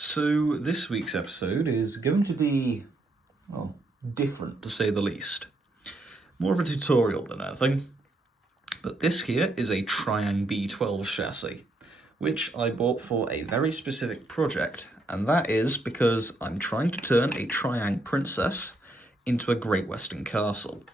So this week's episode is going to be, well, different to say the least. More of a tutorial than anything. But this here is a Triang B12 chassis, which I bought for a very specific project, and that is because I'm trying to turn a Triang princess into a Great Western castle.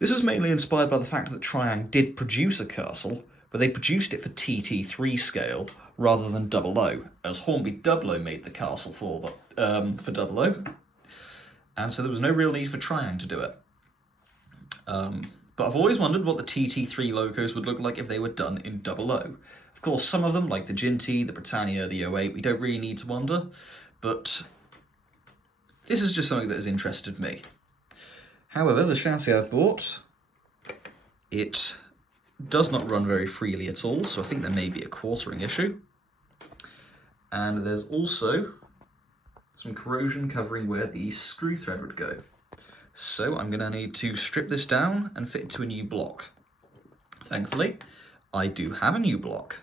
This was mainly inspired by the fact that Triang did produce a castle, but they produced it for TT3 scale rather than 00, as Hornby 00 made the castle for 00, and so there was no real need for Triang to do it. But I've always wondered what the TT3 logos would look like if they were done in 00. Of course, some of them, like the Ginty, the Britannia, the 08, we don't really need to wonder, but this is just something that has interested me. However, the chassis I've bought, it does not run very freely at all, so I think there may be a quartering issue. And there's also some corrosion covering where the screw thread would go. So I'm going to need to strip this down and fit it to a new block. Thankfully, I do have a new block.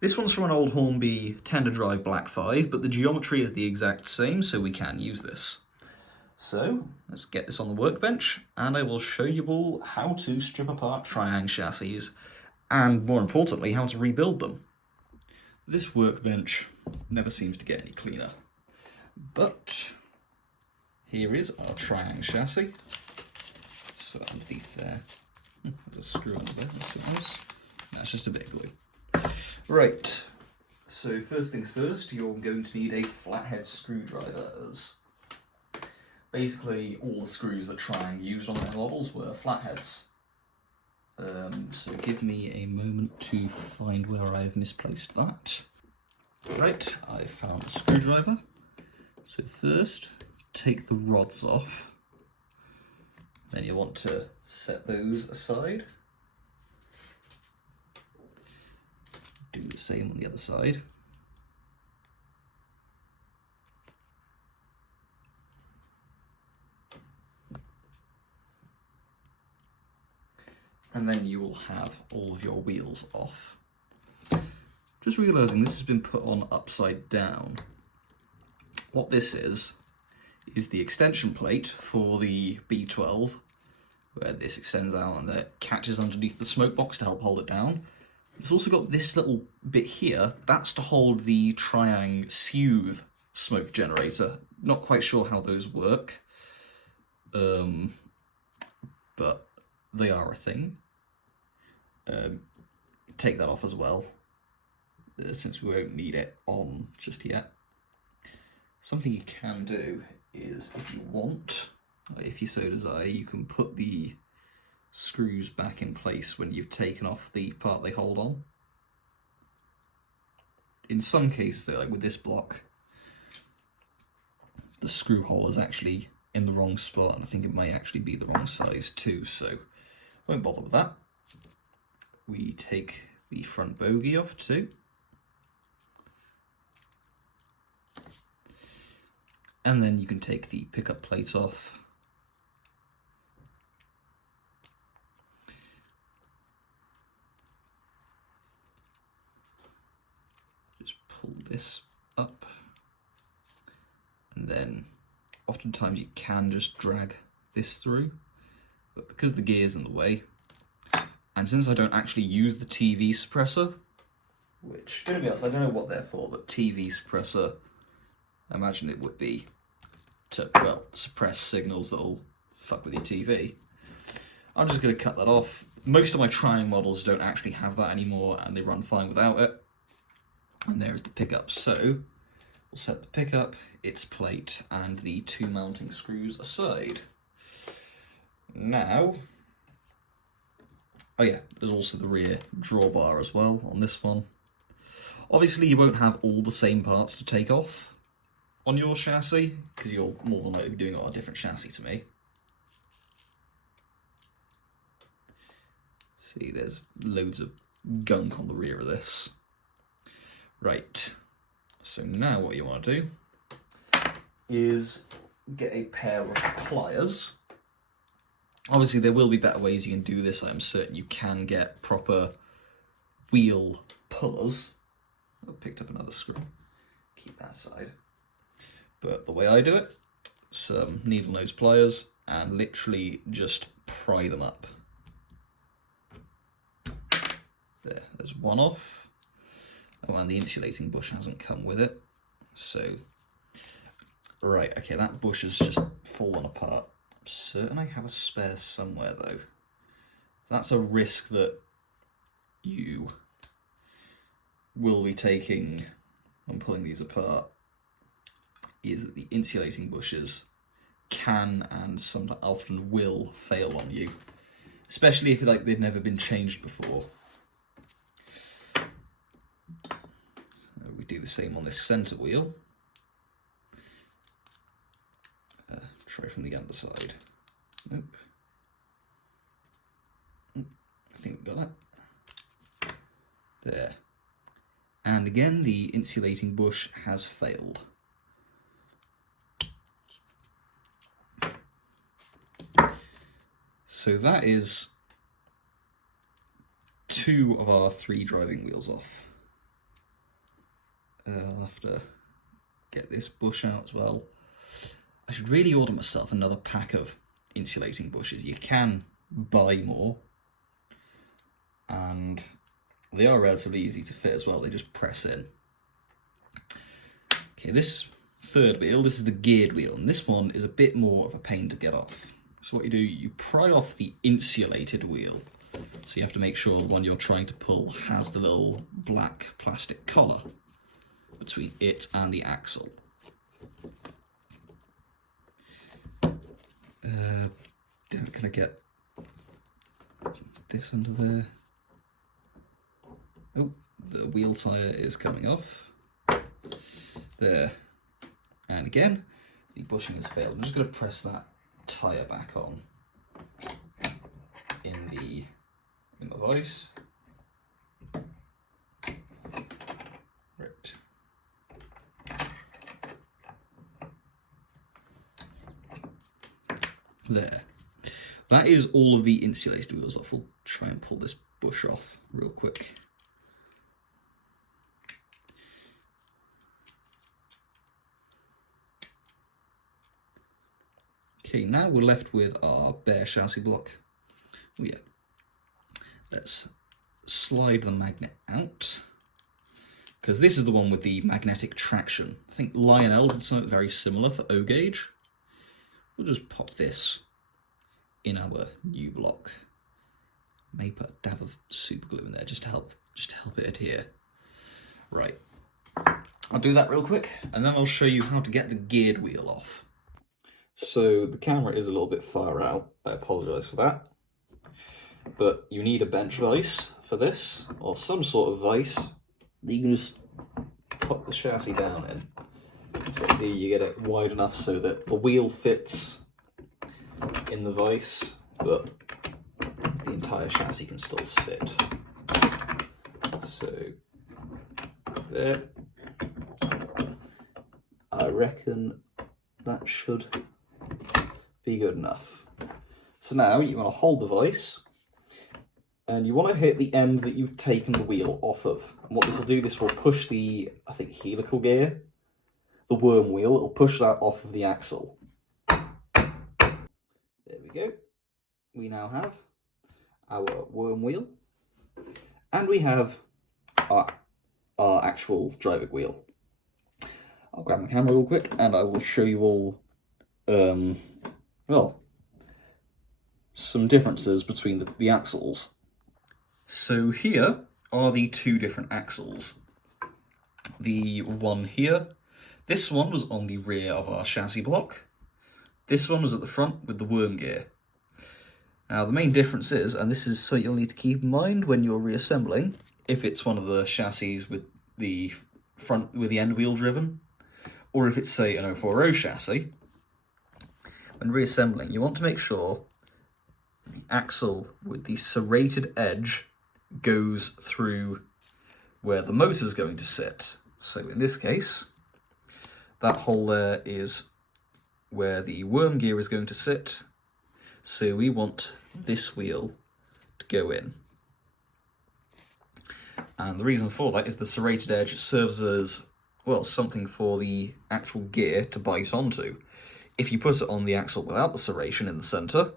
This one's from an old Hornby Tender Drive Black 5, but the geometry is the exact same, so we can use this. So let's get this on the workbench, and I will show you all how to strip apart Triang chassis, and more importantly, how to rebuild them. This workbench never seems to get any cleaner, but here is our Triang chassis. So underneath there, there's a screw under there, let's see what else. That's just a bit of glue. Right, so first things first, you're going to need a flathead screwdriver, as basically all the screws that Triang used on their models were flatheads. So give me a moment to find where I've misplaced that. Right, I found the screwdriver. So first, take the rods off. Then you want to set those aside. Do the same on the other side. And then you will have all of your wheels off. Just realising this has been put on upside down. What this is the extension plate for the B12, where this extends out and that catches underneath the smoke box to help hold it down. It's also got this little bit here, that's to hold the Triang Soothe smoke generator. Not quite sure how those work, but they are a thing. Take that off as well, since we won't need it on just yet. Something you can do is, if you want, if you so desire, you can put the screws back in place when you've taken off the part they hold on. In some cases though, like with this block, the screw hole is actually in the wrong spot, and I think it may actually be the wrong size too, so won't bother with that. We take the front bogie off too. And then you can take the pickup plate off. Just pull this up. And then oftentimes you can just drag this through, but because the gear's in the way, and since I don't actually use the TV suppressor, which, to be honest, I don't know what they're for, but TV suppressor, I imagine it would be to, well, suppress signals that'll fuck with your TV. I'm just going to cut that off. Most of my Triang models don't actually have that anymore, and they run fine without it. And there's the pickup. So we'll set the pickup, its plate, and the two mounting screws aside. Now, oh yeah, there's also the rear drawbar as well on this one. Obviously you won't have all the same parts to take off on your chassis, because you'll more than likely be doing it on a different chassis to me. See, there's loads of gunk on the rear of this. Right, so now what you want to do is get a pair of pliers. Obviously there will be better ways you can do this. I'm certain you can get proper wheel pullers. I picked up another screw. keep that aside. But the way I do it, some needle nose pliers and literally just pry them up. There's one off. Oh, and the insulating bush hasn't come with it. So, right, okay, that bush has just fallen apart. I'm certain I have a spare somewhere though. So that's a risk that you will be taking when pulling these apart, is that the insulating bushes can and sometimes often will fail on you, especially if they've never been changed before. We do the same on this centre wheel. Try from the underside. Nope. I think we've got that. There. And again, the insulating bush has failed. So that is 2 of our 3 driving wheels off. I'll have to get this bush out as well. I should really order myself another pack of insulating bushes. You can buy more, and they are relatively easy to fit as well. They just press in. Okay, this third wheel, this is the geared wheel, and this one is a bit more of a pain to get off. So what you do, you pry off the insulated wheel. So you have to make sure the one you're trying to pull has the little black plastic collar between it and the axle. Can I get this under there? Oh, the wheel tyre is coming off. There. And again, the bushing has failed. I'm just going to press that tyre back on in the vise. Right. There. That is all of the insulated wheels off. We'll try and pull this bush off real quick. Okay, now we're left with our bare chassis block. Oh yeah. Let's slide the magnet out, because this is the one with the magnetic traction. I think Lionel did something very similar for O-gauge. We'll just pop this in our new block. May put a dab of super glue in there just to help it adhere. Right. I'll do that real quick, and then I'll show you how to get the geared wheel off. So the camera is a little bit far out. I apologise for that. But you need a bench vise for this, or some sort of vise that you can just pop the chassis down in. So you get it wide enough so that the wheel fits in the vise, but the entire chassis can still sit. So there. I reckon that should be good enough. So now you want to hold the vise, and you want to hit the end that you've taken the wheel off of. And what this will do, this will push the, I think, helical gear, the worm wheel, it'll push that off of the axle. There we go. We now have our worm wheel, and we have our actual driving wheel. I'll grab my camera real quick and I will show you all, well, some differences between the axles. So here are the 2 different axles. The one here, this one was on the rear of our chassis block. This one was at the front with the worm gear. Now the main difference is, and this is something you'll need to keep in mind when you're reassembling, if it's one of the chassis with the front, with the end wheel driven, or if it's, say, an 040 chassis, when reassembling, you want to make sure the axle with the serrated edge goes through where the motor is going to sit. So in this case, that hole there is where the worm gear is going to sit. So we want this wheel to go in. And the reason for that is the serrated edge serves as well, something for the actual gear to bite onto. If you put it on the axle without the serration in the centre,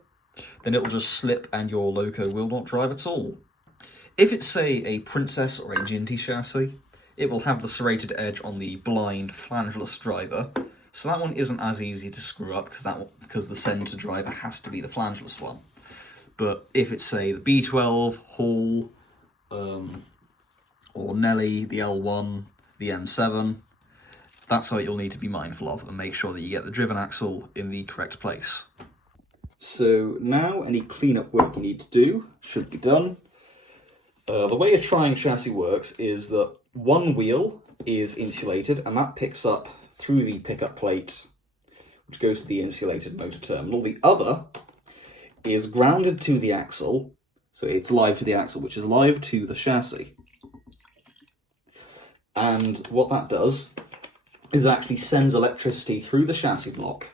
then it'll just slip and your loco will not drive at all. If it's, say, a Princess or a Ginty chassis, it will have the serrated edge on the blind flangeless driver, so that one isn't as easy to screw up because the centre driver has to be the flangeless one. But if it's, say, the B12, Hall, or Nelly, the L1, the M7, that's what you'll need to be mindful of and make sure that you get the driven axle in the correct place. So now any cleanup work you need to do should be done. The way a Triang chassis works is that one wheel is insulated and that picks up through the pickup plate, which goes to the insulated motor terminal. The other is grounded to the axle, so it's live to the axle, which is live to the chassis. And what that does is it actually sends electricity through the chassis block,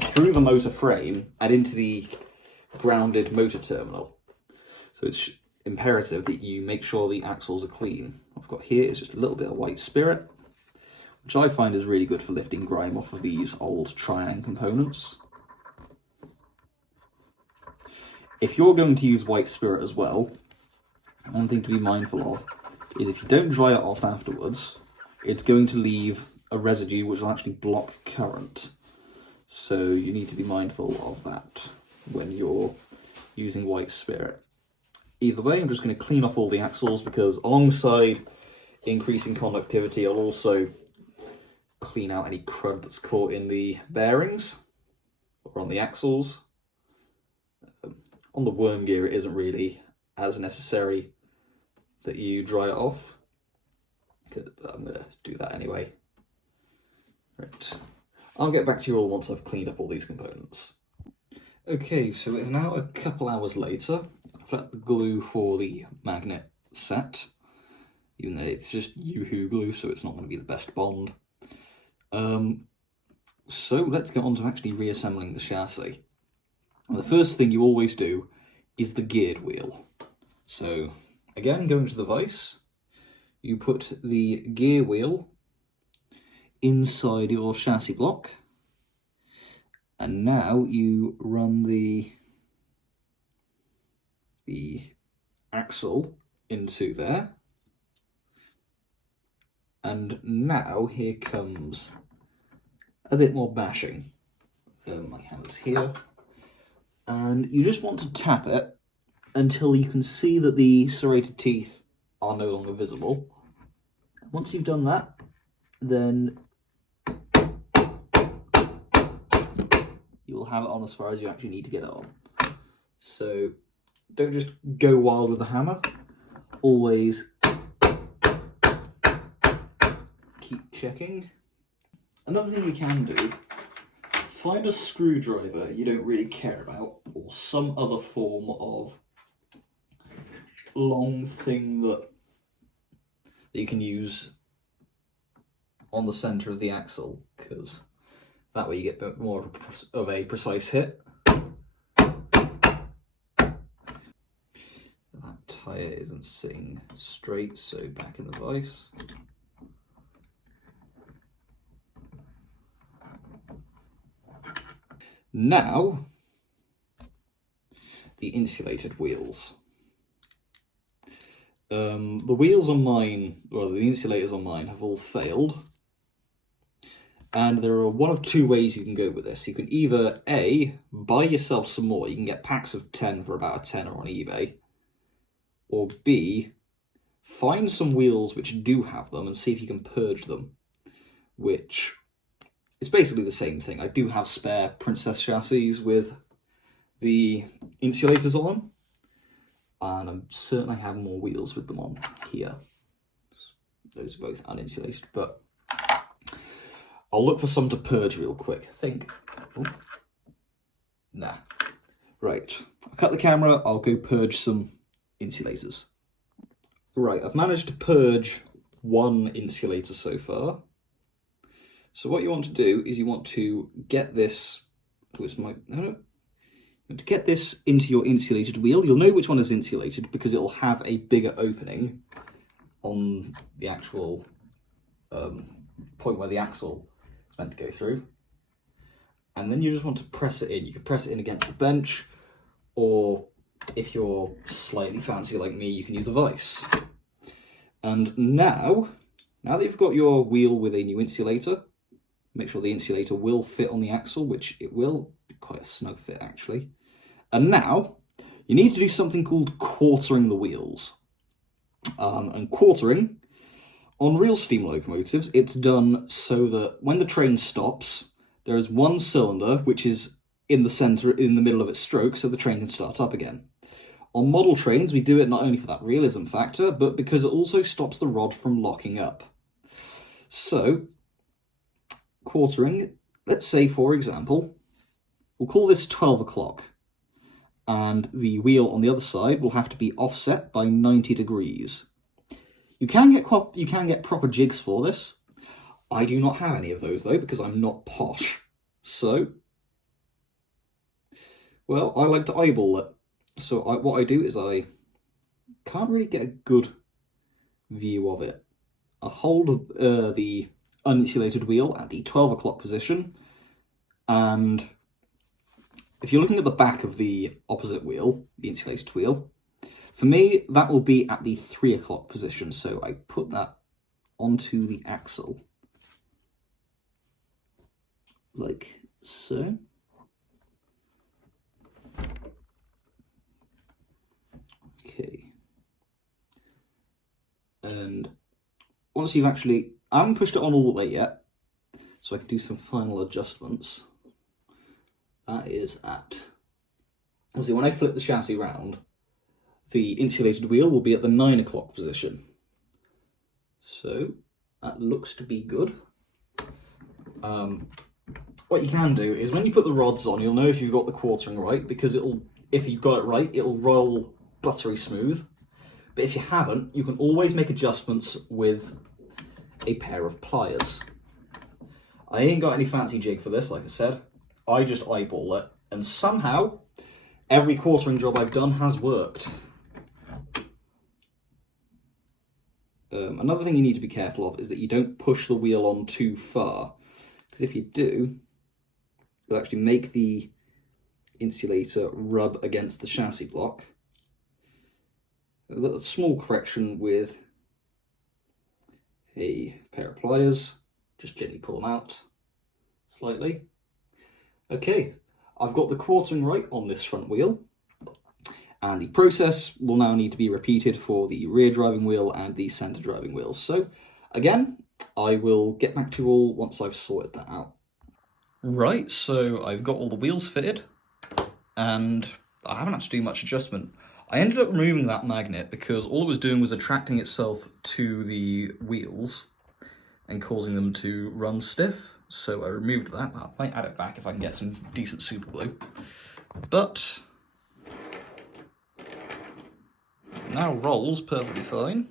through the motor frame, and into the grounded motor terminal. So it's imperative that you make sure the axles are clean. What I've got here is just a little bit of white spirit, which I find is really good for lifting grime off of these old Triang components. If you're going to use white spirit as well, one thing to be mindful of is if you don't dry it off afterwards, it's going to leave a residue which will actually block current. So you need to be mindful of that when you're using white spirit. Either way, I'm just going to clean off all the axles because alongside increasing conductivity, I'll also clean out any crud that's caught in the bearings or on the axles. On the worm gear, it isn't really as necessary that you dry it off. I'm going to do that anyway. Right. I'll get back to you all once I've cleaned up all these components. Okay, so it's now a couple hours later. I've let the glue for the magnet set, even though it's just Yoo-hoo glue, so it's not going to be the best bond. So let's get on to actually reassembling the chassis. And the first thing you always do is the geared wheel. So again, going to the vise, you put the gear wheel inside your chassis block, and now you run the axle into there, and now here comes a bit more bashing. My hand's here, and you just want to tap it until you can see that the serrated teeth are no longer visible. Once you've done that, then you'll have it on as far as you actually need to get it on. So don't just go wild with the hammer. Always keep checking. Another thing you can do, find a screwdriver you don't really care about, or some other form of long thing that you can use on the centre of the axle, because that way you get a bit more of a precise hit. That tyre isn't sitting straight, so back in the vise. Now, the insulated wheels. The wheels on mine, well, the insulators on mine have all failed. And there are one of two ways you can go with this. You can either A, buy yourself some more. You can get packs of 10 for about a tenner on eBay. Or B, find some wheels which do have them and see if you can purge them. Which is basically the same thing. I do have spare Princess chassis with the insulators on them. And I'm certain I have more wheels with them on here. Those are both uninsulated, but I'll look for some to purge real quick. I think. Oh. Nah. Right. I'll cut the camera. I'll go purge some insulators. Right. I've managed to purge one insulator so far. So what you want to do is you want to get this. To get this into your insulated wheel. You'll know which one is insulated because it'll have a bigger opening on the actual point where the axle is meant to go through. And then you just want to press it in. You can press it in against the bench, or if you're slightly fancy like me, you can use a vise. And now that you've got your wheel with a new insulator, make sure the insulator will fit on the axle, which it will. Be quite a snug fit, actually. And now you need to do something called quartering the wheels. And quartering, on real steam locomotives, it's done so that when the train stops, there is one cylinder which is in the centre, in the middle of its stroke, so the train can start up again. On model trains, we do it not only for that realism factor, but because it also stops the rod from locking up. So, quartering, let's say, for example, we'll call this 12 o'clock, and the wheel on the other side will have to be offset by 90 degrees. You can get proper jigs for this. I do not have any of those, though, because I'm not posh. So, well, I like to eyeball it. So what I do is I can't really get a good view of it. I hold the uninsulated wheel at the 12 o'clock position, and if you're looking at the back of the opposite wheel, the insulated wheel, for me, that will be at the 3 o'clock position. So I put that onto the axle, like so. Okay. And once you've actually, I haven't pushed it on all the way yet, so I can do some final adjustments. That is at, obviously when I flip the chassis round, the insulated wheel will be at the 9 o'clock position. So that looks to be good. What you can do is when you put the rods on, you'll know if you've got the quartering right, because if you've got it right, it'll roll buttery smooth. But if you haven't, you can always make adjustments with a pair of pliers. I ain't got any fancy jig for this, like I said. I just eyeball it, and somehow every quartering job I've done has worked. Another thing you need to be careful of is that you don't push the wheel on too far, because if you do, you'll actually make the insulator rub against the chassis block. A small correction with a pair of pliers, just gently pull them out slightly. Okay, I've got the quartering right on this front wheel, and the process will now need to be repeated for the rear driving wheel and the centre driving wheels. So again, I will get back to you all once I've sorted that out. Right, so I've got all the wheels fitted, and I haven't had to do much adjustment. I ended up removing that magnet because all it was doing was attracting itself to the wheels and causing them to run stiff. So I removed that. I might add it back if I can get some decent super glue. But now rolls perfectly fine.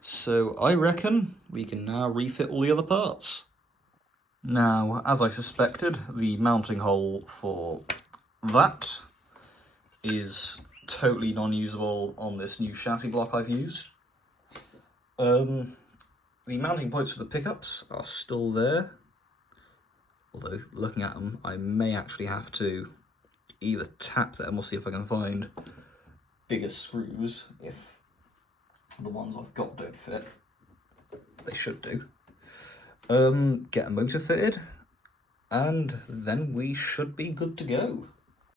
So I reckon we can now refit all the other parts. Now, as I suspected, the mounting hole for that is totally non-usable on this new chassis block I've used. The mounting points for the pickups are still there, although looking at them I may actually have to either tap them or see if I can find bigger screws if the ones I've got don't fit. They should do. Get a motor fitted, and then we should be good to go.